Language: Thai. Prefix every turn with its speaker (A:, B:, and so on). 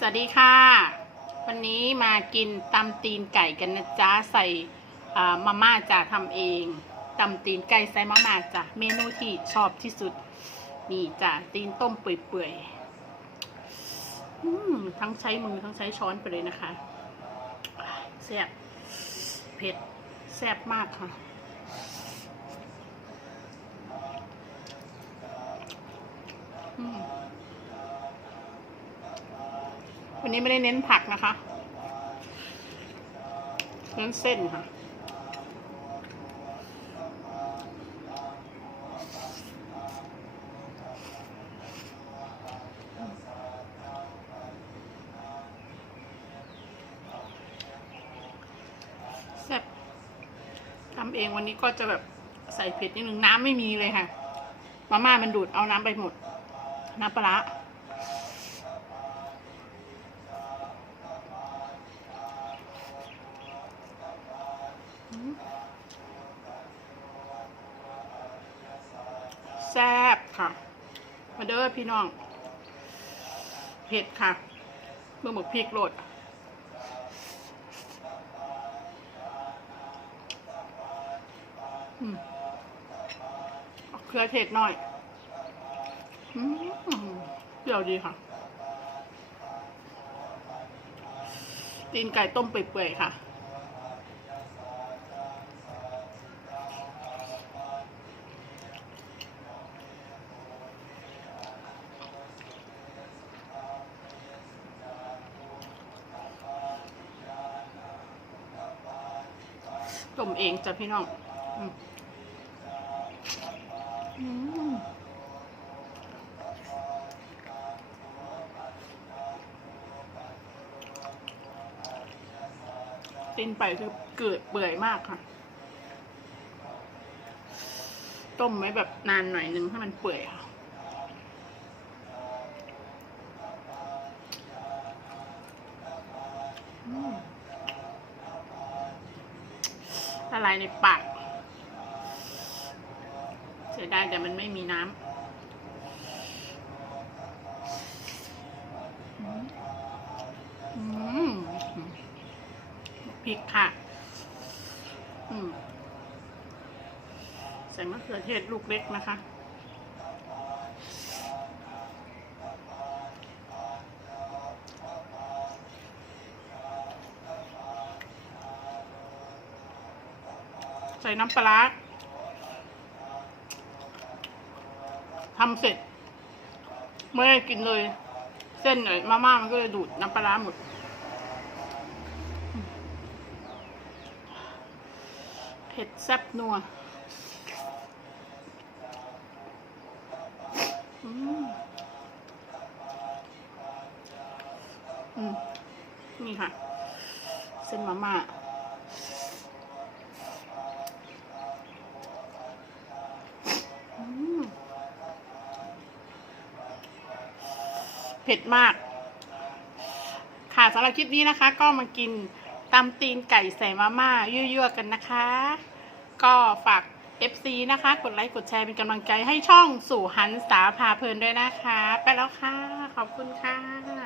A: สวัสดีค่ะ วันนี้มากินตำตีนไก่กันนะจ๊ะใส่มาม่าจะทำเองตำตีนไก่ใส่มาม่าจ้ะเมนูที่ชอบที่สุด นี่จ้ะตีนต้มเปื่อยๆทั้งใช้มือทั้งใช้ช้อนไปเลยนะคะแซ่บเผ็ดแซ่บมากค่ะ วันนี้ไม่ได้เน้นผักนะคะเน้นเส้นค่ะ แซ่บทำเองวันนี้ก็จะแบบใส่เผ็ดนิดนึงน้ำไม่มีเลยค่ะ มาม่ามันดูดเอาน้ำไปหมด น้ำปลา แซ่บค่ะ มาเด้อพี่น้อง เผ็ดค่ะเมื่อหมกพริกโรดอืมเอาเครือเทศหน่อยอืมเปรี้ยวดีค่ะ ตีนไก่ต้มเปื่อยๆค่ะ ต้มเองจ้ะพี่น้องอืมอืมตีนไปคือเกิดเปื่อยมากค่ะ ต้มไว้แบบนานหน่อยนึงให้มันเปื่อยค่ะ ละลายในปาก เสียดายแต่มันไม่มีน้ำพริกค่ะใส่มะเขือเทศลูกเล็กนะคะ ใส่น้ำปลาร้าทำเสร็จ ไม่ได้กินเลย เส้นหน่อยมาม่ามันก็เลยดูดน้ำปลาร้าหมดเผ็ดแซ่บนัวอืมนี่ค่ะ เส้นมาม่า ผ็ดมาก ค่ะสำหรับคลิปนี้นะคะ ก็มากินตำตีนไก่ใส่มาม่ายั่วๆกันนะคะ ก็ฝาก FC นะคะ กดไลค์กดแชร์เป็นกำลังใจให้ช่องสู่หันสาพาเพลินด้วยนะคะ ไปแล้วค่ะ ขอบคุณค่ะ